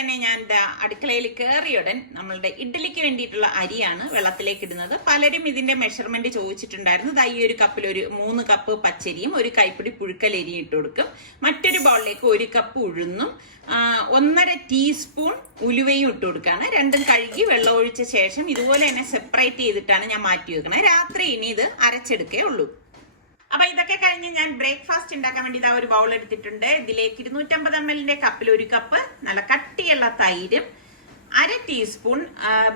തന്നെ ഞാൻ അടുക്കളയിൽ കയറിയുടൻ നമ്മളുടെ ഇഡ്ഡലിക്ക് വേണ്ടിയിട്ടുള്ള അരിയാണ് വെള്ളത്തിലേക്ക് ഇടുന്നത്. പലരും ഇതിന്റെ മെഷർമെന്റ് ചോദിച്ചിട്ടുണ്ടായിരുന്നു. ഈ ഒരു കപ്പിൽ ഒരു 3 കപ്പ് പച്ചരിയും 1 കൈപ്പിടി പുഴുക്കലരിയും ഇട്ട് കൊടുക്കും. മറ്റൊരു ബൗളിലേക്ക് 1 കപ്പ് ഉഴുന്നും 1.5 ടീസ്പൂൺ ഉലുവയും ഇട്ട് കൊടുക്കുകയാണ്. രണ്ടും കഴുകി വെള്ളം ഒഴിച്ച ശേഷം ഇതുപോലെ തന്നെ സെപ്പറേറ്റ് ചെയ്തിട്ടാണ് ഞാൻ മാറ്റി വെക്കുന്നത്. രാത്രി ഇനി ഇത് അരച്ചെടുക്കേ ഉള്ളൂ. അപ്പൊ ഇതൊക്കെ കഴിഞ്ഞ് ഞാൻ ബ്രേക്ക്ഫാസ്റ്റ് ഉണ്ടാക്കാൻ വേണ്ടി ഒരു ബൗൾ എടുത്തിട്ടുണ്ട്. ഇതിലേക്ക് 250 ml കപ്പിൽ 1 കപ്പ് നല്ല കട്ടിയുള്ള തൈരും 1/2 ടീസ്പൂൺ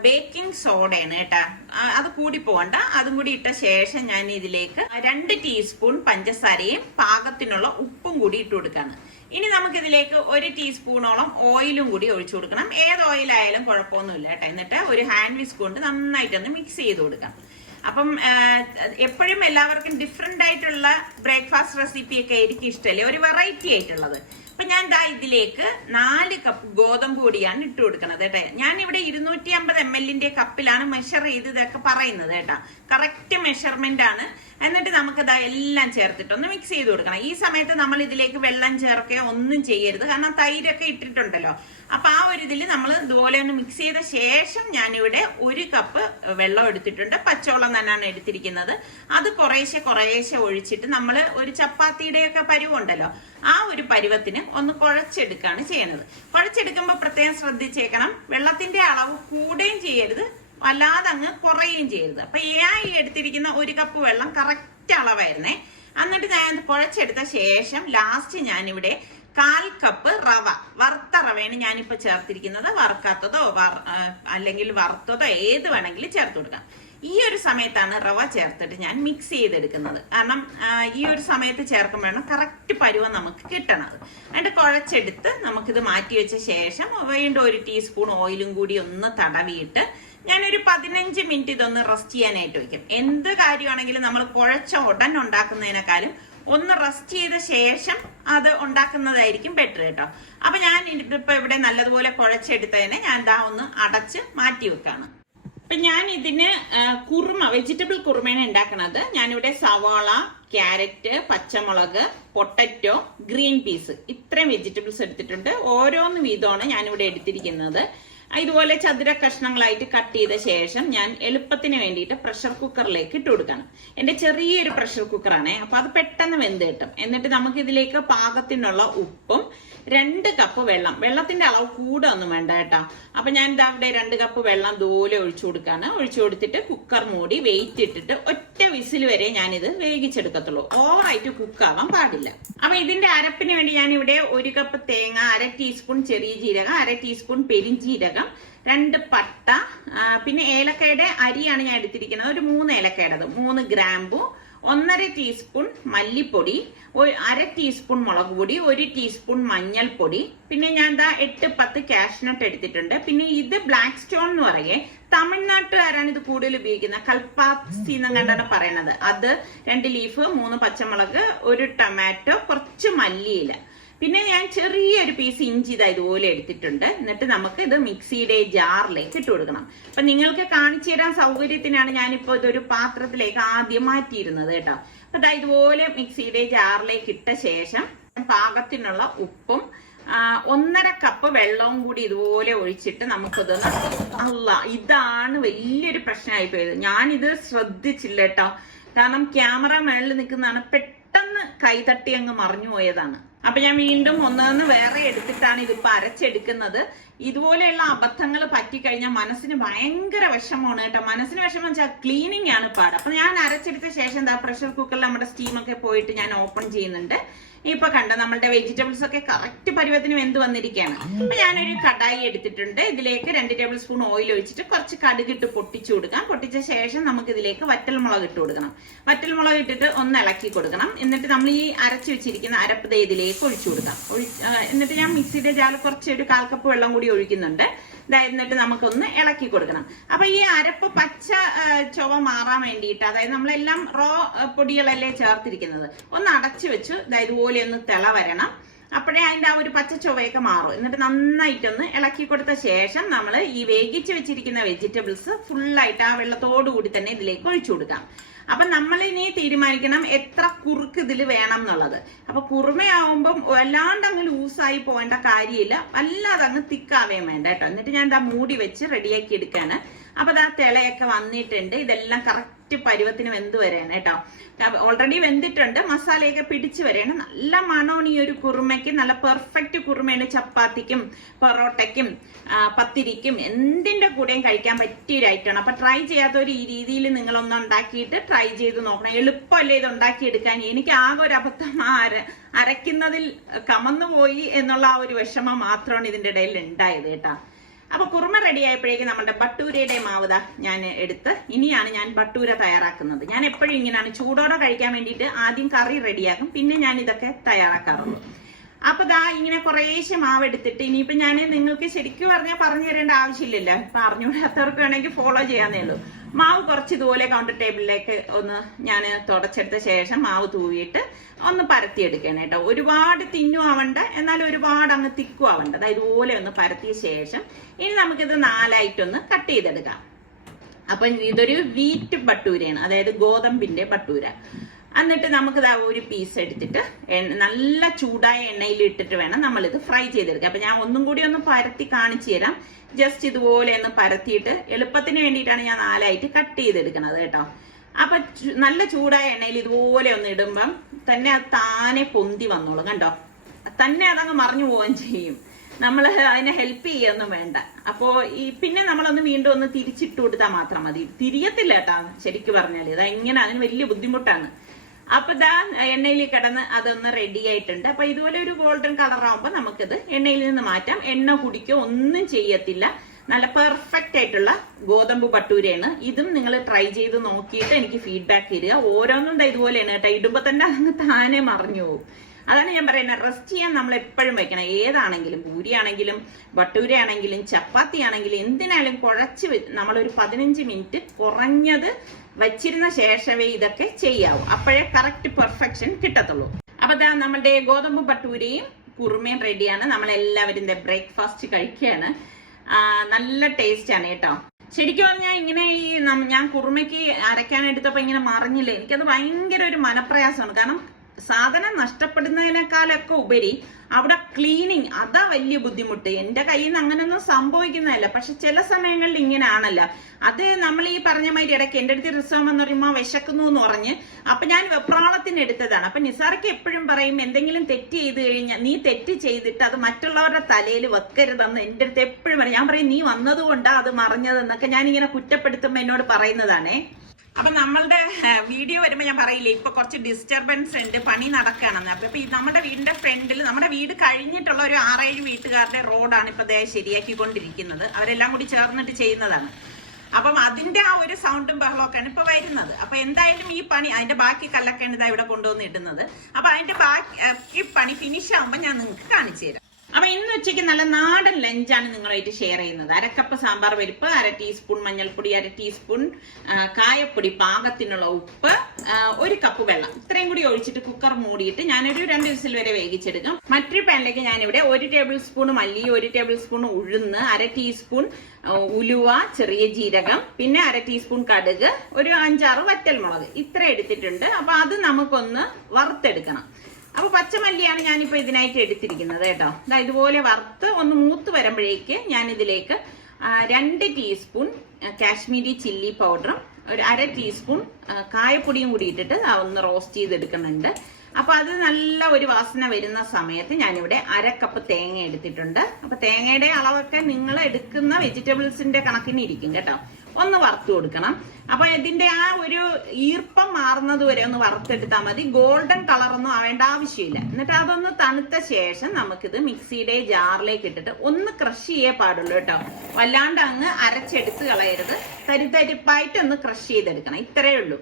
ബേക്കിംഗ് സോഡയാണ് കേട്ടാ. അത് കൂടി പോകണ്ട. അതും കൂടി ഇട്ട ശേഷം ഞാൻ ഇതിലേക്ക് 2 ടീസ്പൂൺ പഞ്ചസാരയും പാകത്തിനുള്ള ഉപ്പും കൂടി ഇട്ട് കൊടുക്കാണ്. ഇനി നമുക്ക് ഇതിലേക്ക് 1 ടീസ്പൂണോളം ഓയിലും കൂടി ഒഴിച്ചു കൊടുക്കണം. ഏത് ഓയിലായാലും കുഴപ്പമൊന്നുമില്ല കേട്ടോ. എന്നിട്ട് ഒരു ഹാൻഡ് വിസ്ക് കൊണ്ട് നന്നായിട്ടൊന്ന് മിക്സ് ചെയ്ത് കൊടുക്കാം. അപ്പം എപ്പോഴും എല്ലാവർക്കും ഡിഫറെന്റ് ആയിട്ടുള്ള ബ്രേക്ക്ഫാസ്റ്റ് റെസിപ്പി ഒക്കെ ആയിരിക്കും ഇഷ്ടമല്ലേ, ഒരു വെറൈറ്റി ആയിട്ടുള്ളത്. അപ്പൊ ഞാൻ ഇതിലേക്ക് 4 കപ്പ് ഗോതമ്പ് പൊടിയാണ് ഇട്ട് കൊടുക്കുന്നത് കേട്ടോ. ഞാൻ ഇവിടെ 250 ml കപ്പിലാണ് മെഷർ ചെയ്ത് ഇതൊക്കെ പറയുന്നത് കേട്ടോ. കറക്റ്റ് മെഷർമെന്റ് ആണ്. എന്നിട്ട് നമുക്ക് എല്ലാം ചേർത്തിട്ടൊന്ന് മിക്സ് ചെയ്ത് കൊടുക്കണം. ഈ സമയത്ത് നമ്മൾ ഇതിലേക്ക് വെള്ളം ചേർക്കുകയോ ഒന്നും ചെയ്യരുത്, കാരണം തൈരൊക്കെ ഇട്ടിട്ടുണ്ടല്ലോ. അപ്പൊ ആ ഒരു ഇതിൽ നമ്മൾ ഇതുപോലെ ഒന്ന് മിക്സ് ചെയ്ത ശേഷം ഞാനിവിടെ 1 കപ്പ് വെള്ളം എടുത്തിട്ടുണ്ട്. പച്ചവെള്ളം തന്നെയാണ് എടുത്തിരിക്കുന്നത്. അത് കുറേശ്ശെ ഒഴിച്ചിട്ട് നമ്മൾ ഒരു ചപ്പാത്തിയുടെയൊക്കെ പരുവുണ്ടല്ലോ, ആ ഒരു പരുവത്തിന് ഒന്ന് കുഴച്ചെടുക്കുകയാണ് ചെയ്യണത്. കുഴച്ചെടുക്കുമ്പോൾ പ്രത്യേകം ശ്രദ്ധിച്ചേക്കണം, വെള്ളത്തിന്റെ അളവ് കൂടുകയും ചെയ്യരുത്, അല്ലാതെ അങ്ങ് കുറയുകയും ചെയ്യരുത്. അപ്പൊ ഞാൻ ഈ എടുത്തിരിക്കുന്ന 1 കപ്പ് വെള്ളം കറക്റ്റ് അളവായിരുന്നേ. എന്നിട്ട് ഞാൻ കുഴച്ചെടുത്ത ശേഷം ലാസ്റ്റ് ഞാനിവിടെ 1/4 കപ്പ് റവ, വറുത്ത റവയാണ് ഞാനിപ്പോ ചേർത്തിരിക്കുന്നത്. വറുക്കാത്തതോ അല്ലെങ്കിൽ വറുത്തതോ ഏത് വേണമെങ്കിലും ചേർത്ത് കൊടുക്കാം. ഈ ഒരു സമയത്താണ് റവ ചേർത്തിട്ട് ഞാൻ മിക്സ് ചെയ്തെടുക്കുന്നത്. കാരണം ഈ ഒരു സമയത്ത് ചേർക്കുമ്പോഴാണ് കറക്റ്റ് പരുവം നമുക്ക് കിട്ടണത്. എന്നിട്ട് കുഴച്ചെടുത്ത് നമുക്കിത് മാറ്റി വെച്ച ശേഷം വീണ്ടും 1 ടീസ്പൂൺ ഓയിലും കൂടി ഒന്ന് തടവിയിട്ട് ഞാനൊരു 15 മിനിറ്റ് ഇതൊന്ന് റെസ്റ്റ് ചെയ്യാനായിട്ട് വയ്ക്കും. എന്ത് കാര്യമാണെങ്കിലും നമ്മൾ കുഴച്ച ഉടൻ ഉണ്ടാക്കുന്നതിനേക്കാളും ഒന്ന് റെസ്റ്റ് ചെയ്ത ശേഷം അത് ഉണ്ടാക്കുന്നതായിരിക്കും ബെറ്റർ കേട്ടോ. അപ്പൊ ഞാൻ ഇപ്പൊ ഇവിടെ നല്ലതുപോലെ കുഴച്ചെടുത്തതിനെ ഞാൻ ഒന്ന് അടച്ച് മാറ്റി വെക്കാണ്. അപ്പൊ ഞാൻ ഇതിന് വെജിറ്റബിൾ കുറുമയാണ് ഉണ്ടാക്കുന്നത്. ഞാനിവിടെ സവാള, ക്യാരറ്റ്, പച്ചമുളക്, പൊട്ടറ്റോ, ഗ്രീൻ പീസ് ഇത്രയും വെജിറ്റബിൾസ് എടുത്തിട്ടുണ്ട്. ഓരോന്ന് വീതമാണ് ഞാനിവിടെ എടുത്തിരിക്കുന്നത്. ഇതുപോലെ ചതുര കഷ്ണങ്ങളായിട്ട് കട്ട് ചെയ്ത ശേഷം ഞാൻ എളുപ്പത്തിന് വേണ്ടിയിട്ട് പ്രഷർ കുക്കറിലേക്ക് ഇട്ട് കൊടുക്കണം. എന്റെ ചെറിയൊരു പ്രഷർ കുക്കറാണേ, അപ്പൊ അത് പെട്ടെന്ന് വെന്ത് കിട്ടും. എന്നിട്ട് നമുക്ക് ഇതിലേക്ക് പാകത്തിനുള്ള ഉപ്പും 2 കപ്പ് വെള്ളം, വെള്ളത്തിന്റെ അളവ് കൂടെ ഒന്നും വേണ്ട കേട്ടോ. അപ്പൊ ഞാൻ ഇവിടെ 2 കപ്പ് വെള്ളം ദൂരെ ഒഴിച്ചു കൊടുക്കാണ്. ഒഴിച്ചു കൊടുത്തിട്ട് കുക്കർ മൂടി വെയിറ്റ് ഇട്ടിട്ട് ഒറ്റ വിസിൽ വരെ ഞാനിത് വേവിച്ചെടുക്കത്തുള്ളൂ. ഓവറായിട്ട് കുക്കാവാൻ പാടില്ല. അപ്പൊ ഇതിന്റെ അരപ്പിന് വേണ്ടി ഞാൻ ഇവിടെ 1 കപ്പ് തേങ്ങ, 1/2 ടീസ്പൂൺ ചെറിയ ജീരകം, 1/2 ടീസ്പൂൺ പെരിഞ്ജീരകം, 2 പട്ട, പിന്നെ ഏലക്കയുടെ അരിയാണ് ഞാൻ എടുത്തിരിക്കുന്നത്. ഒരു 3 ഏലക്കയുടേത്, 3 ഗ്രാമ്പു, 1.5 ടീസ്പൂൺ മല്ലിപ്പൊടി, 1/2 ടീസ്പൂൺ മുളക് പൊടി, 1 ടീസ്പൂൺ മഞ്ഞൾപ്പൊടി, പിന്നെ ഞാൻ 8-10 കാഷ്നട്ട് എടുത്തിട്ടുണ്ട്. പിന്നെ ഇത് ബ്ലാക്ക് സ്റ്റോൺ എന്ന് പറയേ, തമിഴ്നാട്ടുകാരാണ് ഇത് കൂടുതൽ ഉപയോഗിക്കുന്നത്. കൽപ്പാത്തി എന്നെങ്ങാണ്ടാണ് പറയണത്. അത് 2 ലീഫ്, 3 പച്ചമുളക്, 1 ടൊമാറ്റോ, കുറച്ച് മല്ലിയില, പിന്നെ ഞാൻ ചെറിയൊരു പീസ് ഇഞ്ചി ഇതുപോലെ എടുത്തിട്ടുണ്ട്. എന്നിട്ട് നമുക്ക് ഇത് മിക്സിയുടെ ജാറിലേക്ക് ഇട്ട് കൊടുക്കണം. അപ്പൊ നിങ്ങൾക്ക് കാണിച്ചു തരാൻ സൗകര്യത്തിനാണ് ഞാനിപ്പോ ഇതൊരു പാത്രത്തിലേക്ക് ആദ്യം മാറ്റിയിരുന്നത് കേട്ടോ. അപ്പൊ ഇതുപോലെ മിക്സിയുടെ ജാറിലേക്ക് ഇട്ട ശേഷം പാകത്തിനുള്ള ഉപ്പും 1.5 കപ്പ് വെള്ളവും കൂടി ഇതുപോലെ ഒഴിച്ചിട്ട് നമുക്കിതൊന്ന് ഇതാണ് വലിയൊരു പ്രശ്നമായി പോയത്. ഞാനിത് ശ്രദ്ധിച്ചില്ല കേട്ടോ, കാരണം ക്യാമറ മേളിൽ നിൽക്കുന്നതാണ്, പെട്ടെന്ന് കൈതട്ടി അങ്ങ് മറിഞ്ഞു പോയതാണ്. അപ്പൊ ഞാൻ വീണ്ടും ഒന്നൊന്ന് വേറെ എടുത്തിട്ടാണ് ഇതിപ്പോ അരച്ചെടുക്കുന്നത്. ഇതുപോലെയുള്ള അബദ്ധങ്ങൾ പറ്റിക്കഴിഞ്ഞാൽ മനസ്സിന് ഭയങ്കര വിഷമമാണ് കേട്ടോ. മനസ്സിന് വിഷമം വെച്ചാൽ ക്ലീനിങ് ആണ് പാട്. അപ്പൊ ഞാൻ അരച്ചെടുത്ത ശേഷം പ്രഷർ കുക്കറിൽ നമ്മുടെ സ്റ്റീമൊക്കെ പോയിട്ട് ഞാൻ ഓപ്പൺ ചെയ്യുന്നുണ്ട്. ഇപ്പൊ കണ്ട നമ്മളുടെ വെജിറ്റബിൾസ് ഒക്കെ കറക്റ്റ് പരുവത്തിന് വെന്ത് വന്നിരിക്കുകയാണ്. അപ്പൊ ഞാനൊരു കടായി എടുത്തിട്ടുണ്ട്. ഇതിലേക്ക് 2 ടേബിൾ സ്പൂൺ ഓയിൽ ഒഴിച്ചിട്ട് കുറച്ച് കടുകിട്ട് പൊട്ടിച്ചു കൊടുക്കാം. പൊട്ടിച്ച ശേഷം നമുക്ക് ഇതിലേക്ക് വറ്റൽമുളക് ഇട്ട് കൊടുക്കണം. വറ്റൽമുളക് ഇട്ടിട്ട് ഒന്ന് ഇളക്കി കൊടുക്കണം. എന്നിട്ട് നമ്മൾ ഈ അരച്ചു വെച്ചിരിക്കുന്ന അരപ്പ് ഇതിലേക്ക് ഒഴിച്ചു കൊടുക്കാം. എന്നിട്ട് ഞാൻ മിക്സിയുടെ ജാറിൽ കുറച്ച് ഒരു 1/4 കപ്പ് വെള്ളം കൂടി ഒഴിക്കുന്നുണ്ട്. എന്നിട്ട് നമുക്കൊന്ന് ഇളക്കി കൊടുക്കണം. അപ്പൊ ഈ അരപ്പ് പച്ച ചുവ മാറാൻ വേണ്ടിയിട്ട്, അതായത് നമ്മളെല്ലാം റോ പൊടികളല്ലേ ചേർത്തിരിക്കുന്നത്, ഒന്ന് അടച്ചു വെച്ച് ഇതുപോലെ ഒന്ന് തിള വരണം. അപ്പോഴേ അതിന്റെ ആ ഒരു പച്ച ചൊവയൊക്കെ മാറും. എന്നിട്ട് നന്നായിട്ടൊന്ന് ഇളക്കി കൊടുത്ത ശേഷം നമ്മൾ ഈ വേവിച്ച് വെച്ചിരിക്കുന്ന വെജിറ്റബിൾസ് ഫുള്ളായിട്ട് ആ വെള്ളത്തോടു കൂടി തന്നെ ഇതിലേക്ക് ഒഴിച്ചു കൊടുക്കാം. അപ്പൊ നമ്മൾ ഇനി തീരുമാനിക്കണം എത്ര കുറുക്ക് ഇതിൽ വേണം എന്നുള്ളത്. അപ്പൊ കുറുമയാവുമ്പം വല്ലാണ്ട് അങ്ങ് ലൂസായി പോകേണ്ട കാര്യമില്ല, അല്ലാതെ അങ്ങ് തിക്കാവേം വേണ്ട കേട്ടോ. എന്നിട്ട് ഞാൻ ഇതാ മൂടി വെച്ച് റെഡിയാക്കി എടുക്കാണ്. അപ്പൊ ഇതാ തിളയൊക്കെ വന്നിട്ടുണ്ട്. ഇതെല്ലാം കറക്റ്റ് പരുവത്തിന് വെന്ത് വരെയാണ് കേട്ടോ. ഓൾറെഡി വെന്തിട്ടുണ്ട്, മസാലയൊക്കെ പിടിച്ചു വരെയാണ്. നല്ല മണമാണ് ഈ ഒരു കുറുമയ്ക്ക്, നല്ല പെർഫെക്റ്റ് കുറുമയാണ്. ചപ്പാത്തിക്കും പൊറോട്ടയ്ക്കും പത്തിരിക്കും എന്തിന്റെ കൂടെയും കഴിക്കാൻ പറ്റിയ ഒരു ഐറ്റമാണ്. അപ്പൊ ട്രൈ ചെയ്യാത്തവർ ഈ രീതിയിൽ നിങ്ങളൊന്ന് ഉണ്ടാക്കിയിട്ട് ട്രൈ ചെയ്ത് നോക്കണം. എളുപ്പമല്ലേ ഇത് ഉണ്ടാക്കിയെടുക്കാൻ. എനിക്ക് ആകെ ഒരു അബദ്ധം അരയ്ക്കുന്നതിൽ കമന്നുപോയി എന്നുള്ള ആ ഒരു വിഷമം മാത്രമാണ് ഇതിന്റെ ഇടയിൽ ഉണ്ടായത് കേട്ടോ. അപ്പൊ കുറുമ റെഡി ആയപ്പോഴേക്കും നമ്മുടെ ബട്ടൂരയുടെ മാവ് ഞാൻ എടുത്ത് ഇനിയാണ് ഞാൻ ബട്ടൂര തയ്യാറാക്കുന്നത്. ഞാൻ എപ്പോഴും ഇങ്ങനെയാണ്, ചൂടോടെ കഴിക്കാൻ വേണ്ടിയിട്ട് ആദ്യം കറി റെഡിയാക്കും, പിന്നെ ഞാൻ ഇതൊക്കെ തയ്യാറാക്കാറുള്ളൂ. അപ്പൊ ഇങ്ങനെ കുറേശ്ശെ മാവ് എടുത്തിട്ട് ഇനിയിപ്പോ ഞാൻ നിങ്ങൾക്ക് ശരിക്കും പറഞ്ഞു തരേണ്ട ആവശ്യമില്ലല്ലോ. ഇപ്പൊ അറിഞ്ഞുകൂടാത്തവർക്ക് വേണമെങ്കിൽ ഫോളോ ചെയ്യാന്നേ ഉള്ളൂ. മാവ് കുറച്ച് ഇതുപോലെ കൗണ്ടർ ടേബിളിലേക്ക് ഒന്ന് ഞാൻ തുടച്ചെടുത്ത ശേഷം മാവ് തൂവിയിട്ട് ഒന്ന് പരത്തിയെടുക്കണം കേട്ടോ. ഒരുപാട് തിന്നും ആവണ്ട, എന്നാൽ ഒരുപാട് അങ്ങ് തിക്കും ആവണ്ട. അതായത് ഇതുപോലെ ഒന്ന് പരത്തിയ ശേഷം ഇനി നമുക്കിത് 4ആയിട്ടൊന്ന് കട്ട് ചെയ്തെടുക്കാം. അപ്പൊ ഇതൊരു വീറ്റ് ബട്ടൂരയാണ്, അതായത് ഗോതമ്പിന്റെ ബട്ടൂര. എന്നിട്ട് നമുക്ക് ഒരു പീസ് എടുത്തിട്ട് നല്ല ചൂടായ എണ്ണയിൽ ഇട്ടിട്ട് വേണം നമ്മളിത് ഫ്രൈ ചെയ്തെടുക്കുക. അപ്പൊ ഞാൻ ഒന്നും കൂടി ഒന്ന് പരത്തി കാണിച്ചു തരാം. ജസ്റ്റ് ഇതുപോലെ ഒന്ന് പരത്തിയിട്ട് എളുപ്പത്തിന് വേണ്ടിയിട്ടാണ് ഞാൻ 4ആയിട്ട് കട്ട് ചെയ്തെടുക്കുന്നത് കേട്ടോ. അപ്പൊ നല്ല ചൂടായ എണ്ണയിൽ ഇതുപോലെ ഒന്ന് ഇടുമ്പം തന്നെ അത് താനെ പൊന്തി വന്നോളും കണ്ടോ. തന്നെ അതങ്ങ് മറിഞ്ഞു പോവുകയും ചെയ്യും, നമ്മൾ അതിനെ ഹെൽപ്പ് ചെയ്യൊന്നും വേണ്ട. അപ്പോ പിന്നെ നമ്മളൊന്ന് വീണ്ടും ഒന്ന് തിരിച്ചിട്ട് കൊടുത്താൽ മാത്രം മതി. തിരിയത്തില്ല കേട്ടാ ശരിക്കും പറഞ്ഞാല്. ഇങ്ങനെ അതിന് വലിയ ബുദ്ധിമുട്ടാണ്. അപ്പൊ എണ്ണയിൽ കിടന്ന് അതൊന്ന് റെഡി ആയിട്ടുണ്ട്. അപ്പൊ ഇതുപോലെ ഒരു ഗോൾഡൻ കളർ ആവുമ്പോ നമുക്കിത് എണ്ണയിൽ നിന്ന് മാറ്റാം. എണ്ണ കുടിക്കോ ഒന്നും ചെയ്യത്തില്ല. നല്ല പെർഫെക്റ്റ് ആയിട്ടുള്ള ഗോതമ്പ് ബട്ടൂരയാണ്. ഇതും നിങ്ങൾ ട്രൈ ചെയ്ത് നോക്കിയിട്ട് എനിക്ക് ഫീഡ്ബാക്ക് തരിക. ഓരോന്നും ഇതുപോലെയാണ് കേട്ടോ. ഇടുമ്പോ തന്നെ അങ്ങ് താനെ മറിഞ്ഞു പോകും. അതാണ് ഞാൻ പറയുന്നത്, റെസ്റ്റ് ചെയ്യാൻ നമ്മൾ എപ്പോഴും വെക്കണം. ഏതാണെങ്കിലും, പൂരിയാണെങ്കിലും ബട്ടൂരയാണെങ്കിലും ചപ്പാത്തി ആണെങ്കിലും എന്തിനായാലും കുഴച്ച് നമ്മളൊരു 15 മിനിറ്റ് കുറഞ്ഞത് വച്ചിരുന്ന ശേഷമേ ഇതൊക്കെ ചെയ്യാവൂ. അപ്പോഴേ കറക്റ്റ് പെർഫെക്ഷൻ കിട്ടത്തുള്ളൂ. അപ്പൊ നമ്മളുടെ ഗോതമ്പ് ബട്ടൂരയും കുറുമയും റെഡിയാണ്. നമ്മളെല്ലാവരും ബ്രേക്ക്ഫാസ്റ്റ് കഴിക്കുകയാണ്. നല്ല ടേസ്റ്റ് ആണ് കേട്ടോ. ശരിക്കും പറഞ്ഞാൽ ഇങ്ങനെ ഞാൻ കുറുമയ്ക്ക് അരയ്ക്കാനെടുത്തപ്പോ ഇങ്ങനെ മറിഞ്ഞില്ല. എനിക്കത് ഭയങ്കര ഒരു മനപ്രയാസമാണ്. കാരണം സാധനം നഷ്ടപ്പെടുന്നതിനേക്കാളൊക്കെ ഉപരി അവിടെ ക്ലീനിങ്, അതാ വലിയ ബുദ്ധിമുട്ട്. എന്റെ കയ്യിൽ നിന്ന് അങ്ങനെയൊന്നും സംഭവിക്കുന്നതല്ല, പക്ഷെ ചില സമയങ്ങളിൽ ഇങ്ങനെയാണല്ലോ. അത് നമ്മൾ ഈ പറഞ്ഞ മാതിരി ഇടയ്ക്ക് എന്റെ അടുത്ത് റിസോം എന്ന് പറയുമ്പോൾ വിശക്കുന്നു എന്ന് പറഞ്ഞ് അപ്പൊ ഞാൻ വെപ്രാളത്തിന് എടുത്തതാണ്. അപ്പൊ നിസാർക്ക് എപ്പോഴും പറയും, എന്തെങ്കിലും തെറ്റ് ചെയ്ത് കഴിഞ്ഞാൽ നീ തെറ്റ് ചെയ്തിട്ട് അത് മറ്റുള്ളവരുടെ തലയിൽ വെക്കരുതെന്ന് എന്റെ അടുത്ത് എപ്പോഴും പറയും. ഞാൻ പറയും നീ വന്നതുകൊണ്ടാ അത് മറിഞ്ഞതെന്നൊക്കെ ഞാൻ ഇങ്ങനെ കുറ്റപ്പെടുത്തുമ്പോ എന്നോട് പറയുന്നതാണേ. അപ്പൊ നമ്മളുടെ വീഡിയോ വരുമ്പോ ഞാൻ പറയില്ലേ, ഇപ്പൊ കുറച്ച് ഡിസ്റ്റർബൻസ് ഉണ്ട്, പണി നടക്കുകയാണെന്ന്. അപ്പൊ നമ്മുടെ വീടിന്റെ ഫ്രണ്ടിൽ, നമ്മുടെ വീട് കഴിഞ്ഞിട്ടുള്ള ഒരു 6-7 വീട്ടുകാരുടെ റോഡാണ് ഇപ്പൊ ശരിയാക്കിക്കൊണ്ടിരിക്കുന്നത്. അവരെല്ലാം കൂടി ചേർന്നിട്ട് ചെയ്യുന്നതാണ്. അപ്പം അതിന്റെ ആ ഒരു സൗണ്ടും ബഹളമൊക്കെയാണ് ഇപ്പൊ വരുന്നത്. അപ്പൊ എന്തായാലും ഈ പണി, അതിന്റെ ബാക്കി കല്ലൊക്കെയാണ് ഇതാ ഇവിടെ കൊണ്ടുവന്ന് ഇടുന്നത്. അപ്പൊ അതിന്റെ ബാക്കി പണി ഫിനിഷ് ആകുമ്പോൾ ഞാൻ നിങ്ങൾക്ക് കാണിച്ചു തരാം. അപ്പൊ ഇന്ന് ഉച്ചയ്ക്ക് നല്ല നാടൻ ലഞ്ചാണ് നിങ്ങളുമായിട്ട് ഷെയർ ചെയ്യുന്നത്. 1 കപ്പ് സാമ്പാർ പരിപ്പ്, 1/2 ടീസ്പൂൺ മഞ്ഞൾപ്പൊടി, 1/2 ടീസ്പൂൺ കായപ്പൊടി, പാകത്തിനുള്ള ഉപ്പ്, 1 കപ്പ് വെള്ളം, ഇത്രയും കൂടി ഒഴിച്ചിട്ട് കുക്കർ മൂടിയിട്ട് ഞാനൊരു 2 വിസിൽ വരെ വേവിച്ചെടുക്കും. മറ്റൊരു പാനിലേക്ക് ഞാനിവിടെ 1 ടേബിൾ സ്പൂൺ മല്ലി, 1 ടേബിൾ സ്പൂൺ ഉഴുന്ന്, 1/2 ടീസ്പൂൺ ഉലുവ, ചെറിയ ജീരകം, പിന്നെ 1/2 ടീസ്പൂൺ കടുക്, ഒരു 5-6 വറ്റൽമുളക് ഇത്ര എടുത്തിട്ടുണ്ട്. അപ്പൊ അത് നമുക്കൊന്ന് വറുത്തെടുക്കണം. അപ്പൊ പച്ചമല്ലിയാണ് ഞാനിപ്പോ ഇതിനായിട്ട് എടുത്തിരിക്കുന്നത് കേട്ടോ. ഇതുപോലെ വറുത്ത് ഒന്ന് മൂത്ത് വരുമ്പോഴേക്ക് ഞാൻ ഇതിലേക്ക് 2 ടീസ്പൂൺ കാശ്മീരി ചില്ലി പൗഡറും, ഒരു 1/2 ടീസ്പൂൺ കായപ്പൊടിയും കൂടി ഇട്ടിട്ട് ഒന്ന് റോസ്റ്റ് ചെയ്തെടുക്കുന്നുണ്ട്. അപ്പൊ അത് നല്ല ഒരു വാസന വരുന്ന സമയത്ത് ഞാനിവിടെ 1/2 കപ്പ് തേങ്ങ എടുത്തിട്ടുണ്ട്. അപ്പൊ തേങ്ങയുടെ അളവൊക്കെ നിങ്ങൾ എടുക്കുന്ന വെജിറ്റബിൾസിന്റെ കണക്കിന് ഇരിക്കും കേട്ടോ. ഒന്ന് വറുത്ത് കൊടുക്കണം. അപ്പൊ ഇതിന്റെ ആ ഒരു ഈർപ്പം മാറുന്നത് വരെ ഒന്ന് വറുത്തെടുത്താൽ മതി. ഗോൾഡൻ കളറൊന്നും ആവേണ്ട ആവശ്യമില്ല. എന്നിട്ട് അതൊന്ന് തണുത്ത ശേഷം നമുക്കിത് മിക്സിയുടെ ജാറിലേക്ക് ഇട്ടിട്ട് ഒന്ന് ക്രഷ് ചെയ്യേ പാടുള്ളൂ കേട്ടോ. വല്ലാണ്ട് അങ്ങ് അരച്ചെടുത്ത് കളയരുത്. തരിപ്പായിട്ട് ഒന്ന് ക്രഷ് ചെയ്തെടുക്കണം, ഇത്രയേ ഉള്ളൂ.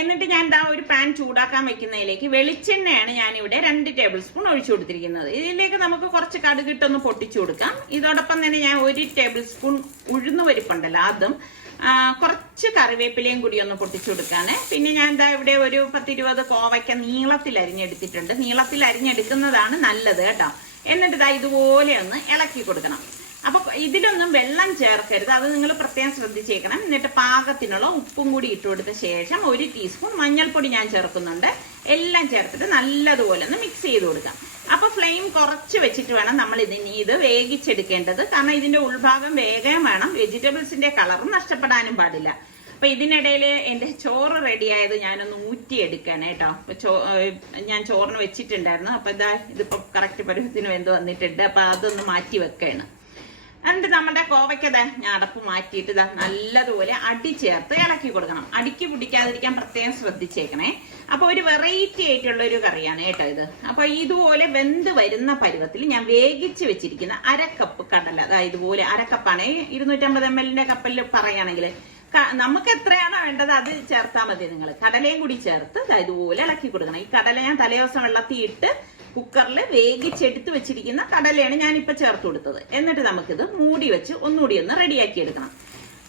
എന്നിട്ട് ഞാൻ ഒരു പാൻ ചൂടാക്കാൻ വെക്കുന്നതിലേക്ക് വെളിച്ചെണ്ണയാണ് ഞാനിവിടെ 2 ടേബിൾ സ്പൂൺ ഒഴിച്ചു കൊടുത്തിരിക്കുന്നത്. ഇതിലേക്ക് നമുക്ക് കുറച്ച് കടുകിട്ടൊന്ന് പൊട്ടിച്ചു കൊടുക്കാം. ഇതോടൊപ്പം തന്നെ ഞാൻ 1 ടേബിൾ സ്പൂൺ ഉഴുന്ന് പരിപ്പുണ്ടല്ലോ അതും കുറച്ച് കറിവേപ്പിലയും കൂടി ഒന്ന് പൊട്ടിച്ചു കൊടുക്കാന്. പിന്നെ ഞാൻ ഇവിടെ ഒരു 10-20 കോവയ്ക്ക നീളത്തിൽ അരിഞ്ഞെടുത്തിട്ടുണ്ട്. നീളത്തിൽ അരിഞ്ഞെടുക്കുന്നതാണ് നല്ലത് കേട്ടോ. എന്നിട്ട് ഇതുപോലെ ഒന്ന് ഇളക്കി കൊടുക്കണം. അപ്പൊ ഇതിലൊന്നും വെള്ളം ചേർക്കരുത്, അത് നിങ്ങൾ പ്രത്യേകം ശ്രദ്ധിച്ചേക്കണം. എന്നിട്ട് പാകത്തിനുള്ള ഉപ്പും കൂടി ഇട്ട് കൊടുത്ത ശേഷം 1 ടീസ്പൂൺ മഞ്ഞൾപ്പൊടി ഞാൻ ചേർക്കുന്നുണ്ട്. എല്ലാം ചേർത്തിട്ട് നല്ലതുപോലെ ഒന്ന് മിക്സ് ചെയ്ത് കൊടുക്കാം. അപ്പൊ ഫ്ലെയിം കുറച്ച് വെച്ചിട്ട് വേണം നമ്മൾ ഇത് വേവിച്ചെടുക്കേണ്ടത്. കാരണം ഇതിന്റെ ഉൾഭാഗം വേഗം വേണം, വെജിറ്റബിൾസിന്റെ കളറും നഷ്ടപ്പെടാനും പാടില്ല. അപ്പൊ ഇതിനിടയിൽ എന്റെ ചോറ് റെഡിയായത് ഞാനൊന്ന് ഊറ്റിയെടുക്കാണ് കേട്ടോ. ഞാൻ ചോറിന് വെച്ചിട്ടുണ്ടായിരുന്നു. അപ്പൊ ഇതിപ്പോ കറക്റ്റ് പരുവത്തിന് വെന്ത് വന്നിട്ടുണ്ട്. അപ്പൊ അതൊന്ന് മാറ്റി വെക്കാണ്. എന്നിട്ട് നമ്മുടെ കോവയ്ക്കത ഞാൻ അടപ്പ് മാറ്റിയിട്ട് നല്ലതുപോലെ അടി ചേർത്ത് ഇളക്കി കൊടുക്കണം. അടിക്ക് പിടിക്കാതിരിക്കാൻ പ്രത്യേകം ശ്രദ്ധിച്ചേക്കണേ. അപ്പൊ ഒരു വെറൈറ്റി ആയിട്ടുള്ള ഒരു കറിയാണ് കേട്ടോ ഇത്. അപ്പൊ ഇതുപോലെ വെന്ത് വരുന്ന പരുവത്തിൽ ഞാൻ വേവിച്ച് വെച്ചിരിക്കുന്ന 1/2 കപ്പ് കടല, ഇതുപോലെ 1/2 കപ്പാണ്. 250 ml കപ്പിൽ പറയുകയാണെങ്കിൽ നമുക്ക് എത്രയാണോ വേണ്ടത് അത് ചേർത്താൽ മതി. നിങ്ങൾ കടലയും കൂടി ചേർത്ത് ഇതുപോലെ ഇളക്കി കൊടുക്കണം. ഈ കടല ഞാൻ തലേദിവസം വെള്ളത്തിൽ ഇട്ട് കുക്കറിൽ വേവിച്ചെടുത്ത് വെച്ചിരിക്കുന്ന കടലയാണ് ഞാനിപ്പോ ചേർത്ത് കൊടുത്തത്. എന്നിട്ട് നമുക്കിത് മൂടി വെച്ച് ഒന്നുകൂടി ഒന്ന് റെഡിയാക്കി എടുക്കണം.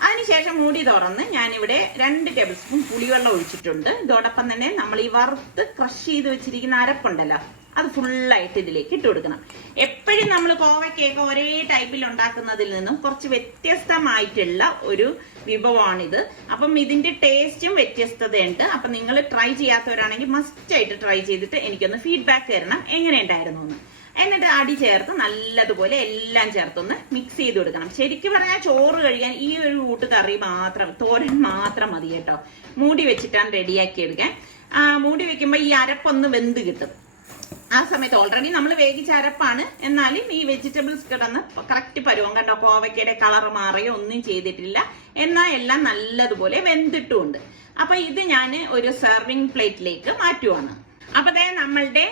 അതിനുശേഷം മൂടി തുറന്ന് ഞാനിവിടെ 2 ടേബിൾ സ്പൂൺ പുളിവെള്ളം ഒഴിച്ചിട്ടുണ്ട്. ഇതോടൊപ്പം തന്നെ നമ്മൾ ഈ വറുത്ത് ക്രഷ് ചെയ്ത് വെച്ചിരിക്കുന്ന അരപ്പുണ്ടല്ലോ അത് ഫുള്ളായിട്ട് ഇതിലേക്ക് ഇട്ട് കൊടുക്കണം. എപ്പോഴും നമ്മൾ കോവയ്ക്കൊക്കെ ഒരേ ടൈപ്പിൽ ഉണ്ടാക്കുന്നതിൽ നിന്നും കുറച്ച് വ്യത്യസ്തമായിട്ടുള്ള ഒരു വിഭവമാണിത്. അപ്പം ഇതിന്റെ ടേസ്റ്റും വ്യത്യസ്തതയുണ്ട്. അപ്പൊ നിങ്ങൾ ട്രൈ ചെയ്യാത്തവരാണെങ്കിൽ മസ്റ്റ് ആയിട്ട് ട്രൈ ചെയ്തിട്ട് എനിക്കൊന്ന് ഫീഡ്ബാക്ക് തരണം എങ്ങനെ ഉണ്ടായിരുന്നു എന്ന്. എന്നിട്ട് അടി ചേർത്ത് നല്ലതുപോലെ എല്ലാം ചേർത്തൊന്ന് മിക്സ് ചെയ്ത് കൊടുക്കണം. ശരിക്കും പറഞ്ഞാൽ ചോറ് കഴിയാൻ ഈ ഒരു കൂട്ടുകറി മാത്രം, തോരൻ മാത്രം മതി കേട്ടോ. മൂടി വെച്ചിട്ടാണ് റെഡിയാക്കി എടുക്കാൻ. മൂടി വെക്കുമ്പോൾ ഈ അരപ്പൊന്ന് വെന്ത് കിട്ടും. ആ സമയത്ത് ഓൾറെഡി നമ്മൾ വേവിച്ച അരപ്പാണ്, എന്നാലും ഈ വെജിറ്റബിൾസ് കിടന്ന് കറക്റ്റ് പരുവം കണ്ടോ. കോവയ്ക്കയുടെ കളർ മാറിയോ ഒന്നും ചെയ്തിട്ടില്ല, എന്നാൽ എല്ലാം നല്ലതുപോലെ വെന്തിട്ടുമുണ്ട്. അപ്പൊ ഇത് ഞാൻ ഒരു സെർവിങ് പ്ലേറ്റിലേക്ക് മാറ്റുവാണ്. അപ്പൊ നമ്മളുടെ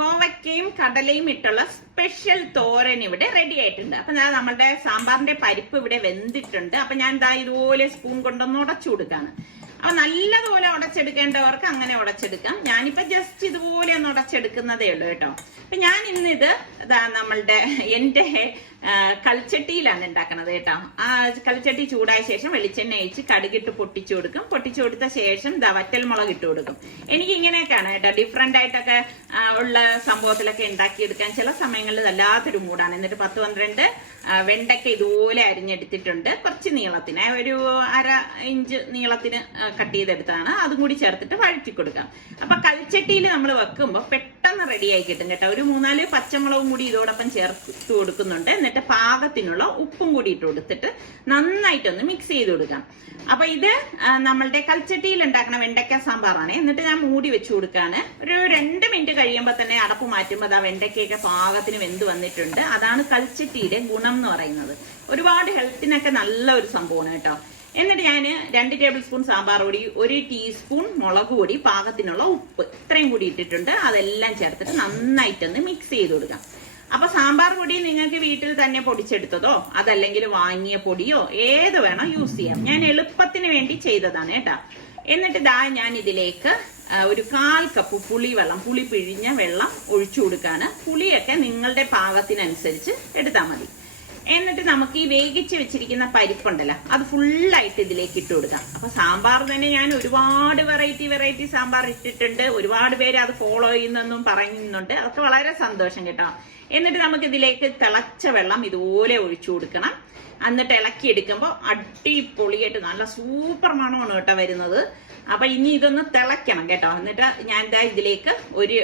കോവയ്ക്കയും കടലയും ഇട്ടുള്ള സ്പെഷ്യൽ തോരൻ ഇവിടെ റെഡി ആയിട്ടുണ്ട്. അപ്പൊ നമ്മളുടെ സാമ്പാറിന്റെ പരിപ്പ് ഇവിടെ വെന്തിട്ടുണ്ട്. അപ്പൊ ഞാൻ ഇതുപോലെ സ്പൂൺ കൊണ്ടൊന്ന് ഉടച്ചു കൊടുക്കാണ്. അപ്പൊ നല്ലതുപോലെ ഉടച്ചെടുക്കേണ്ടവർക്ക് അങ്ങനെ ഉടച്ചെടുക്കാം. ഞാനിപ്പോ ജസ്റ്റ് ഇതുപോലെ ഒന്ന് ഉടച്ചെടുക്കുന്നതേ ഉള്ളൂ കേട്ടോ. അപ്പൊ ഞാൻ ഇന്നിത് നമ്മളുടെ എന്റെ കൽച്ചട്ടിയിലാണ് ഉണ്ടാക്കുന്നത് കേട്ടോ. ആ കൽച്ചട്ടി ചൂടായ ശേഷം വെളിച്ചെണ്ണ ഒഴിച്ച് കടുകിട്ട് പൊട്ടിച്ചു കൊടുക്കും. പൊട്ടിച്ചു കൊടുത്ത ശേഷം വറ്റൽമുളക് ഇട്ട് കൊടുക്കും. എനിക്ക് ഇങ്ങനെയൊക്കെയാണ് കേട്ടോ. ഡിഫറെന്റ് ആയിട്ടൊക്കെ ഉള്ള സംഭവത്തിലൊക്കെ ഉണ്ടാക്കിയെടുക്കാൻ ചില സമയങ്ങളിൽ വല്ലാത്തൊരു മൂടാണ്. എന്നിട്ട് 10-12 വെണ്ടയ്ക്ക ഇതുപോലെ അരിഞ്ഞെടുത്തിട്ടുണ്ട്. കുറച്ച് നീളത്തിന്, ഒരു 1/2 ഇഞ്ച് നീളത്തിന് കട്ട് ചെയ്തെടുത്താണ്. അതും കൂടി ചേർത്തിട്ട് വഴറ്റി കൊടുക്കാം. അപ്പൊ കൽച്ചട്ടിയിൽ നമ്മൾ വെക്കുമ്പോൾ പെട്ടെന്ന് റെഡിയായി കിട്ടും കേട്ടോ. ഒരു 3-4 പച്ചമുളകും കൂടി ഇതോടൊപ്പം ചേർത്ത് കൊടുക്കുന്നുണ്ട്. എന്നിട്ട് പാകത്തിനുള്ള ഉപ്പും കൂടി ഇട്ട് കൊടുത്തിട്ട് നന്നായിട്ടൊന്ന് മിക്സ് ചെയ്ത് കൊടുക്കാം. അപ്പൊ ഇത് നമ്മളുടെ കൽച്ചട്ടിയിൽ ഉണ്ടാക്കുന്ന വെണ്ടയ്ക്ക സാമ്പാറാണ്. എന്നിട്ട് ഞാൻ മൂടി വെച്ച് കൊടുക്കാണ്. ഒരു 2 മിനിറ്റ് കഴിയുമ്പോൾ തന്നെ അടപ്പ് മാറ്റുമ്പോൾ വെണ്ടയ്ക്കയൊക്കെ പാകത്തിന് വെന്ത് വന്നിട്ടുണ്ട്. അതാണ് കൽച്ചട്ടിയുടെ ഗുണം എന്ന് പറയുന്നത്. ഒരുപാട് ഹെൽത്തിനൊക്കെ നല്ല ഒരു സംഭവമാണ് കേട്ടോ. എന്നിട്ട് ഞാൻ 2 ടേബിൾ സ്പൂൺ സാമ്പാർ പൊടി, 1 ടീസ്പൂൺ മുളക് പൊടി, പാകത്തിനുള്ള ഉപ്പ് ഇത്രയും കൂടി ഇട്ടിട്ടുണ്ട്. അതെല്ലാം ചേർത്തിട്ട് നന്നായിട്ടൊന്ന് മിക്സ് ചെയ്ത് കൊടുക്കാം. അപ്പൊ സാമ്പാർ പൊടി നിങ്ങൾക്ക് വീട്ടിൽ തന്നെ പൊടിച്ചെടുത്തതോ അതല്ലെങ്കിൽ വാങ്ങിയ പൊടിയോ ഏത് വേണോ യൂസ് ചെയ്യാം. ഞാൻ എളുപ്പത്തിന് വേണ്ടി ചെയ്തതാണ് കേട്ടോ. എന്നിട്ട് ഞാൻ ഇതിലേക്ക് ഒരു 1/4 കപ്പ് പുളി പിഴിഞ്ഞ വെള്ളം ഒഴിച്ചു കൊടുക്കാണ്. പുളിയൊക്കെ നിങ്ങളുടെ പാകത്തിനനുസരിച്ച് എടുത്താൽ മതി. എന്നിട്ട് നമുക്ക് ഈ വേവിച്ച് വെച്ചിരിക്കുന്ന പരിപ്പുണ്ടല്ലോ അത് ഫുള്ളായിട്ട് ഇതിലേക്ക് ഇട്ട് കൊടുക്കാം. അപ്പൊ സാമ്പാർ തന്നെ ഞാൻ ഒരുപാട് വെറൈറ്റി സാമ്പാർ ഇട്ടിട്ടുണ്ട്. ഒരുപാട് പേര് അത് ഫോളോ ചെയ്യുന്നെന്നും പറയുന്നുണ്ട്. അതൊക്കെ വളരെ സന്തോഷം കേട്ടോ. എന്നിട്ട് നമുക്ക് ഇതിലേക്ക് തിളച്ച വെള്ളം ഇതുപോലെ ഒഴിച്ചു കൊടുക്കണം. എന്നിട്ട് ഇളക്കി എടുക്കുമ്പോൾ അടിപൊളിയായിട്ട് നല്ല സൂപ്പർ മണമാണ് കേട്ടോ വരുന്നത്. അപ്പൊ ഇനി ഇതൊന്ന് തിളയ്ക്കണം കേട്ടോ. എന്നിട്ട് ഞാൻ ഇതിലേക്ക് ഒരു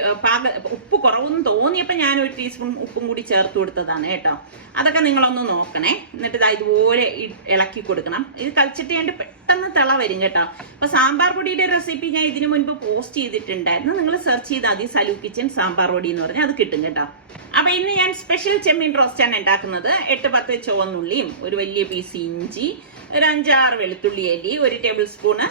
ഉപ്പ് കുറവെന്ന് തോന്നിയപ്പോ ഞാൻ 1 ടീസ്പൂൺ ഉപ്പും കൂടി ചേർത്ത് കൊടുത്തതാണ് കേട്ടോ. അതൊക്കെ നിങ്ങളൊന്ന് നോക്കണേ. എന്നിട്ട് ഇതുപോലെ ഇളക്കി കൊടുക്കണം. ഇത് കളിച്ചിട്ട് ഞാൻ പെട്ടെന്ന് തിള വരും കേട്ടോ. അപ്പൊ സാമ്പാർ പൊടിയുടെ റെസിപ്പി ഞാൻ ഇതിനു മുൻപ് പോസ്റ്റ് ചെയ്തിട്ടുണ്ടായിരുന്നു. നിങ്ങൾ സെർച്ച് ചെയ്താൽ മതി സലു കിച്ചൻ സാമ്പാർ പൊടി എന്ന് പറഞ്ഞാൽ അത് കിട്ടും കേട്ടോ. അപ്പൊ ഇന്ന് ഞാൻ സ്പെഷ്യൽ ചെമ്മീൻ റോസ്റ്റാണ് ഉണ്ടാക്കുന്നത്. 8-10 ചുവന്നുള്ളിയും, ഒരു വലിയ പീസ് ഇഞ്ചി, ഒരു 5-6 വെളുത്തുള്ളി അല്ലി, 1 ടേബിൾ സ്പൂണ്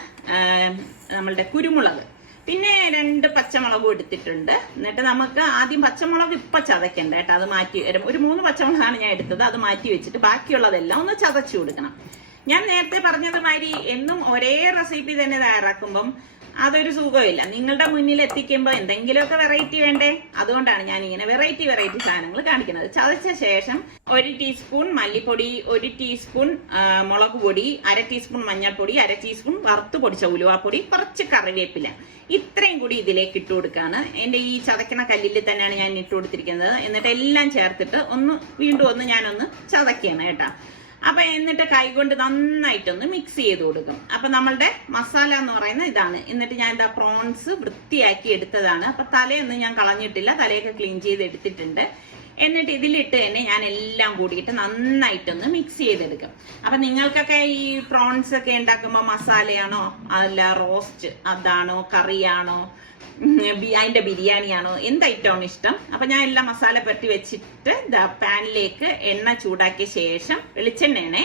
നമ്മളുടെ കുരുമുളക്, പിന്നെ 2 പച്ചമുളകും എടുത്തിട്ടുണ്ട്. എന്നിട്ട് നമുക്ക് ആദ്യം പച്ചമുളക് ഇപ്പൊ ചതക്കണ്ട കേട്ടോ. അത് മാറ്റി ഒരു 3 പച്ചമുളകാണ് ഞാൻ എടുത്തത്. അത് മാറ്റി വെച്ചിട്ട് ബാക്കിയുള്ളതെല്ലാം ഒന്ന് ചതച്ചു കൊടുക്കണം. ഞാൻ നേരത്തെ പറഞ്ഞതുമാതിരി എന്നും ഒരേ റെസിപ്പി തന്നെ തയ്യാറാക്കുമ്പം അതൊരു സുഖമില്ല. നിങ്ങളുടെ മുന്നിൽ എത്തിക്കുമ്പോൾ എന്തെങ്കിലുമൊക്കെ വെറൈറ്റി വേണ്ടേ? അതുകൊണ്ടാണ് ഞാൻ ഇങ്ങനെ വെറൈറ്റി സാധനങ്ങൾ കാണിക്കുന്നത്. ചതച്ച ശേഷം 1 ടീസ്പൂൺ മല്ലിപ്പൊടി, 1 ടീസ്പൂൺ മുളക് പൊടി, 1/2 ടീസ്പൂൺ മഞ്ഞൾപ്പൊടി, 1/2 ടീസ്പൂൺ വറുത്ത് പൊടിച്ച ഉലുവാപ്പൊടി, കുറച്ച് കറിവേപ്പില, ഇത്രയും കൂടി ഇതിലേക്ക് ഇട്ട് കൊടുക്കാണ്. എന്റെ ഈ ചതക്കണ കല്ലിൽ തന്നെയാണ് ഞാൻ ഇട്ട് കൊടുത്തിരിക്കുന്നത്. എന്നിട്ട് എല്ലാം ചേർത്തിട്ട് വീണ്ടും ഞാനൊന്ന് ചതക്കുകയാണ് കേട്ടോ. അപ്പൊ എന്നിട്ട് കൈകൊണ്ട് നന്നായിട്ടൊന്ന് മിക്സ് ചെയ്ത് കൊടുക്കും. അപ്പൊ നമ്മളുടെ മസാല എന്ന് പറയുന്നത് ഇതാണ്. എന്നിട്ട് ഞാൻ എന്താ പ്രോൺസ് വൃത്തിയാക്കി എടുത്തതാണ്. അപ്പൊ തലയൊന്നും ഞാൻ കളഞ്ഞിട്ടില്ല, തലയൊക്കെ ക്ലീൻ ചെയ്ത് എടുത്തിട്ടുണ്ട്. എന്നിട്ട് ഇതിലിട്ട് തന്നെ ഞാൻ എല്ലാം കൂടിയിട്ട് നന്നായിട്ടൊന്ന് മിക്സ് ചെയ്തെടുക്കും. അപ്പൊ നിങ്ങൾക്കൊക്കെ ഈ പ്രോൺസ് ഒക്കെ ഉണ്ടാക്കുമ്പോൾ മസാലയാണോ അല്ല റോസ്റ്റ് അതാണോ കറിയാണോ അതിന്റെ ബിരിയാണിയാണോ എന്ത് ഐറ്റമാണ് ഇഷ്ടം? അപ്പൊ ഞാൻ എല്ലാം മസാല പരട്ടി വെച്ചിട്ട് പാനിലേക്ക് എണ്ണ ചൂടാക്കിയ ശേഷം വെളിച്ചെണ്ണയാണ്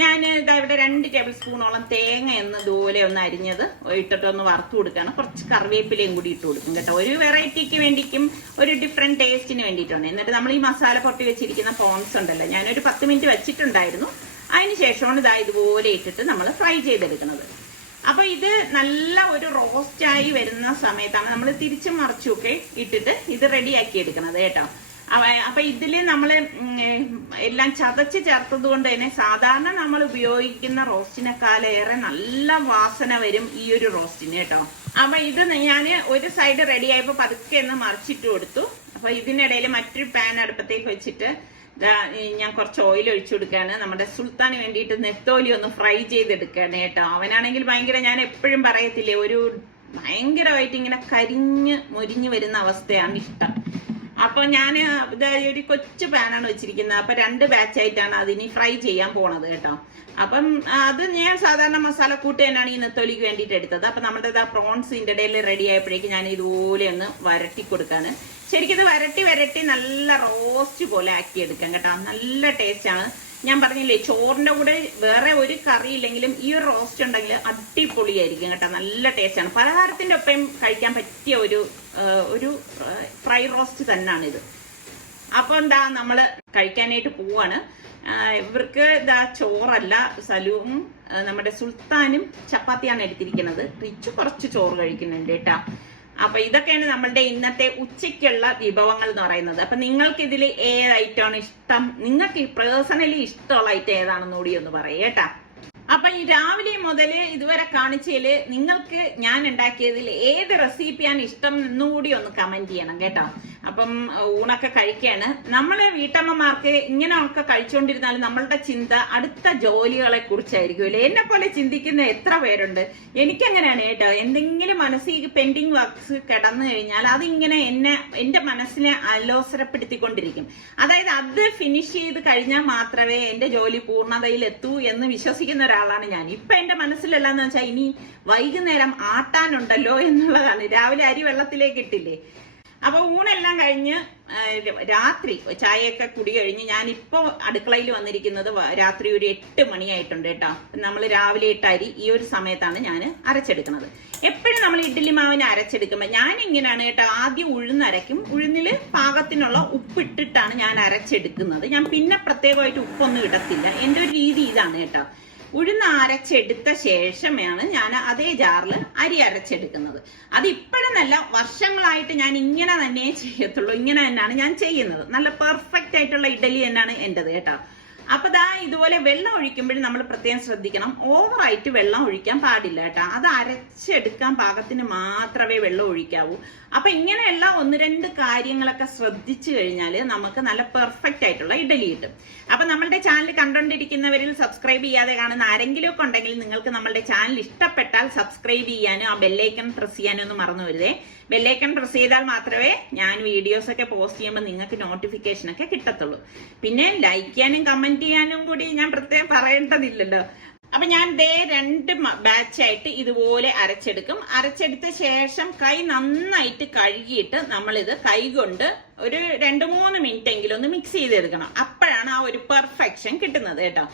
ഞാൻ ഇവിടെ 2 ടേബിൾ സ്പൂണോളം തേങ്ങ ഇതുപോലെ ഒന്ന് അരിഞ്ഞത് ഇട്ടിട്ടൊന്ന് വറുത്ത് കൊടുക്കുകയാണ്. കുറച്ച് കറിവേപ്പിലയും കൂടി ഇട്ട് കൊടുക്കും കേട്ടോ. ഒരു വെറൈറ്റിക്ക് വേണ്ടിക്കും ഒരു ഡിഫറെന്റ് ടേസ്റ്റിന് വേണ്ടിയിട്ടാണ്. എന്നിട്ട് നമ്മൾ ഈ മസാല പൊട്ടി വെച്ചിരിക്കുന്ന പ്രോൺസ് ഉണ്ടല്ലോ, ഞാനൊരു 10 മിനിറ്റ് വെച്ചിട്ടുണ്ടായിരുന്നു. അതിന് ശേഷമാണ് ഇതുപോലെ ഇട്ടിട്ട് നമ്മൾ ഫ്രൈ ചെയ്തെടുക്കുന്നത്. അപ്പൊ ഇത് നല്ല ഒരു റോസ്റ്റായി വരുന്ന സമയത്താണ് നമ്മൾ തിരിച്ചും മറിച്ചുമൊക്കെ ഇട്ടിട്ട് ഇത് റെഡിയാക്കി എടുക്കുന്നത് കേട്ടോ. അപ്പൊ ഇതില് നമ്മള് എല്ലാം ചതച്ച് ചേർത്തത് കൊണ്ട് തന്നെ സാധാരണ നമ്മൾ ഉപയോഗിക്കുന്ന റോസ്റ്റിനെക്കാളേറെ നല്ല വാസന വരും ഈ ഒരു റോസ്റ്റിന് കേട്ടോ. അപ്പൊ ഇത് ഞാൻ ഒരു സൈഡ് റെഡി ആയപ്പോ പതുക്കെ ഒന്ന് മറിച്ചിട്ട് കൊടുത്തു. അപ്പൊ ഇതിനിടയിൽ മറ്റൊരു പാൻ അടുപ്പത്തേക്ക് വെച്ചിട്ട് ഞാൻ കുറച്ച് ഓയിൽ ഒഴിച്ചു കൊടുക്കുകയാണ്. നമ്മുടെ സുൽത്താന് വേണ്ടിയിട്ട് നെത്തോലി ഒന്ന് ഫ്രൈ ചെയ്തെടുക്കുകയാണ് കേട്ടോ. അവനാണെങ്കിൽ ഞാൻ എപ്പോഴും പറയത്തില്ലേ, ഭയങ്കരമായിട്ട് ഇങ്ങനെ മൊരിഞ്ഞ് വരുന്ന അവസ്ഥയാണ് ഇഷ്ടം. അപ്പൊ ഞാൻ ഒരു കൊച്ചു പാനാണ് വെച്ചിരിക്കുന്നത്. അപ്പൊ 2 ബാച്ചായിട്ടാണ് അതിന് ഫ്രൈ ചെയ്യാൻ പോണത് കേട്ടോ. അപ്പം അത് ഞാൻ സാധാരണ മസാല കൂട്ട് തന്നെയാണ് ഈ നെത്തോലിക്ക് വേണ്ടിയിട്ട് എടുത്തത്. അപ്പൊ നമ്മുടെ പ്രോൺസ് ഇതിന്റെ ഇടയിൽ റെഡി ആയപ്പോഴേക്കും ഞാൻ ഇതുപോലെ ഒന്ന് വരട്ടി കൊടുക്കാണ്. ശരിക്കും ഇത് വരട്ടി നല്ല റോസ്റ്റ് പോലെ ആക്കി എടുക്കാം കേട്ടോ. നല്ല ടേസ്റ്റ് ആണ്. ഞാൻ പറഞ്ഞില്ലേ, ചോറിന്റെ കൂടെ വേറെ ഒരു കറി ഇല്ലെങ്കിലും ഈ ഒരു റോസ്റ്റ് ഉണ്ടെങ്കിൽ അടിപൊളിയായിരിക്കും കേട്ടോ. നല്ല ടേസ്റ്റ് ആണ്. പലഹാരത്തിന്റെ ഒപ്പം കഴിക്കാൻ പറ്റിയ ഒരു ഫ്രൈ റോസ്റ്റ് തന്നെയാണ് ഇത്. അപ്പൊ നമ്മള് കഴിക്കാനായിട്ട് പോവാണ്. ഇവർക്ക് ചോറല്ല, സലുവും നമ്മുടെ സുൽത്താനും ചപ്പാത്തിയാണ് എടുത്തിരിക്കുന്നത്. റിച്ചു കുറച്ച് ചോറ് കഴിക്കുന്നുണ്ട് കേട്ടോ. അപ്പൊ ഇതൊക്കെയാണ് നമ്മളുടെ ഇന്നത്തെ ഉച്ചയ്ക്കുള്ള വിഭവങ്ങൾ എന്ന് പറയുന്നത്. അപ്പൊ നിങ്ങൾക്ക് ഇതിൽ ഏത് ഐറ്റമാണ് ഇഷ്ടം? നിങ്ങൾക്ക് പേഴ്സണലി ഇഷ്ടമുള്ള ഐറ്റം ഏതാണെന്ന് കൂടി ഒന്ന് പറയാം കേട്ടാ. അപ്പൊ ഈ രാവിലെ മുതൽ ഇതുവരെ കാണിച്ചതില് നിങ്ങൾക്ക് ഞാൻ ഉണ്ടാക്കിയതിൽ ഏത് റെസിപ്പിയാണ് ഇഷ്ടം എന്നുകൂടി ഒന്ന് കമന്റ് ചെയ്യണം കേട്ടോ. അപ്പം ഊണൊക്കെ കഴിക്കുകയാണ്. നമ്മളെ വീട്ടമ്മമാർക്ക് ഇങ്ങനെയൊക്കെ കഴിച്ചുകൊണ്ടിരുന്നാലും നമ്മളുടെ ചിന്ത അടുത്ത ജോലികളെ കുറിച്ചായിരിക്കുമല്ലോ. എന്നെ പോലെ ചിന്തിക്കുന്ന എത്ര പേരുണ്ട്? എനിക്കങ്ങനെയാണ് കേട്ടോ. എന്തെങ്കിലും മനസ്സിൽ പെൻഡിങ് വർക്ക്സ് കിടന്നു കഴിഞ്ഞാൽ അതിങ്ങനെ എന്റെ മനസ്സിനെ അലോസരപ്പെടുത്തിക്കൊണ്ടിരിക്കും. അതായത് അത് ഫിനിഷ് ചെയ്ത് കഴിഞ്ഞാൽ മാത്രമേ എന്റെ ജോലി പൂർണ്ണതയിൽ എത്തൂ എന്ന് വിശ്വസിക്കുന്ന ഒരാളാണ് ഞാൻ. ഇപ്പൊ എന്റെ മനസ്സിലല്ലാന്ന് വെച്ചാൽ ഇനി വൈകുന്നേരം ആട്ടാനുണ്ടല്ലോ എന്നുള്ളതാണ്. രാവിലെ അരി വെള്ളത്തിലേക്ക് ഇട്ടില്ലേ. അപ്പൊ ഊണെല്ലാം കഴിഞ്ഞ് രാത്രി ചായയൊക്കെ കുടി കഴിഞ്ഞ് ഞാനിപ്പോ അടുക്കളയിൽ വന്നിരിക്കുന്നത് രാത്രി ഒരു 8 മണിയായിട്ടുണ്ട് കേട്ടോ. നമ്മൾ രാവിലെ ഇട്ട അരി ഈ ഒരു സമയത്താണ് ഞാൻ അരച്ചെടുക്കുന്നത്. എപ്പോഴും നമ്മൾ ഇഡ്ഡലി മാവിന് അരച്ചെടുക്കുമ്പോൾ ഞാൻ ഇങ്ങനെയാണ് കേട്ടോ. ആദ്യം ഉഴുന്നരയ്ക്കും. ഉഴുന്നില് പാകത്തിനുള്ള ഉപ്പിട്ടിട്ടാണ് ഞാൻ അരച്ചെടുക്കുന്നത്. ഞാൻ പിന്നെ പ്രത്യേകമായിട്ട് ഉപ്പൊന്നും ഇടത്തില്ല. എന്റെ ഒരു രീതി ഇതാണ് കേട്ടോ. ഉഴുന്ന് അരച്ചെടുത്ത ശേഷമാണ് ഞാൻ അതേ ജാറിൽ അരി അരച്ചെടുക്കുന്നത്. അത് ഇപ്പോഴെന്നല്ല, വർഷങ്ങളായിട്ട് ഞാൻ ഇങ്ങനെ തന്നെ ചെയ്യത്തുള്ളൂ. ഇങ്ങനെ തന്നെയാണ് ഞാൻ ചെയ്യുന്നത്. നല്ല പെർഫെക്റ്റ് ആയിട്ടുള്ള ഇഡലി തന്നെയാണ് എന്റേത് കേട്ടോ. അപ്പൊ ഇതുപോലെ വെള്ളം ഒഴിക്കുമ്പോഴും നമ്മൾ പ്രത്യേകം ശ്രദ്ധിക്കണം. ഓവറായിട്ട് വെള്ളം ഒഴിക്കാൻ പാടില്ല കേട്ടോ. അത് അരച്ചെടുക്കാൻ പാകത്തിന് മാത്രമേ വെള്ളം ഒഴിക്കാവൂ. അപ്പൊ ഇങ്ങനെയുള്ള 1-2 കാര്യങ്ങളൊക്കെ ശ്രദ്ധിച്ചു കഴിഞ്ഞാൽ നമുക്ക് നല്ല പെർഫെക്റ്റ് ആയിട്ടുള്ള ഇഡലി കിട്ടും. അപ്പൊ നമ്മളുടെ ചാനൽ കണ്ടുകൊണ്ടിരിക്കുന്നവരിൽ സബ്സ്ക്രൈബ് ചെയ്യാതെ കാണുന്ന ആരെങ്കിലും ഒക്കെ ഉണ്ടെങ്കിൽ നിങ്ങൾക്ക് നമ്മളുടെ ചാനൽ ഇഷ്ടപ്പെട്ടാൽ സബ്സ്ക്രൈബ് ചെയ്യാനും ആ ബെല്ലൈക്കൺ പ്രസ് ചെയ്യാനും ഒന്നും മറന്നു വരുതേ. ബെല്ലൈക്കൺ പ്രസ് ചെയ്താൽ മാത്രമേ ഞാൻ വീഡിയോസ് ഒക്കെ പോസ്റ്റ് ചെയ്യുമ്പോൾ നിങ്ങൾക്ക് നോട്ടിഫിക്കേഷൻ ഒക്കെ കിട്ടത്തുള്ളൂ. പിന്നെ ലൈക്ക് ചെയ്യാനും കമന്റ് ചെയ്യാനും കൂടി ഞാൻ പ്രത്യേകം പറയേണ്ടതില്ലല്ലോ. അപ്പൊ ഞാൻ 2 ബാച്ചായിട്ട് ഇതുപോലെ അരച്ചെടുക്കും. അരച്ചെടുത്ത ശേഷം കൈ നന്നായിട്ട് കഴുകിയിട്ട് നമ്മളിത് കൈ കൊണ്ട് ഒരു 2-3 മിനിറ്റ് എങ്കിലും ഒന്ന് മിക്സ് ചെയ്തെടുക്കണം. അപ്പോഴാണ് ആ ഒരു പെർഫെക്ഷൻ കിട്ടുന്നത് കേട്ടോ.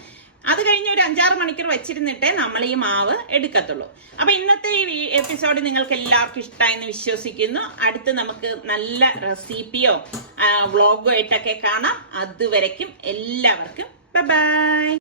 അത് കഴിഞ്ഞ് ഒരു 5-6 മണിക്കൂർ വെച്ചിരുന്നിട്ടേ നമ്മൾ ഈ മാവ് എടുക്കത്തുള്ളൂ. അപ്പൊ ഇന്നത്തെ ഈ എപ്പിസോഡ് നിങ്ങൾക്ക് എല്ലാവർക്കും ഇഷ്ടമായെന്ന് വിശ്വസിക്കുന്നു. അടുത്ത് നമുക്ക് നല്ല റെസിപ്പിയോ വ്ളോഗോ ആയിട്ടൊക്കെ കാണാം. അതുവരയ്ക്കും എല്ലാവർക്കും ബൈ ബൈ.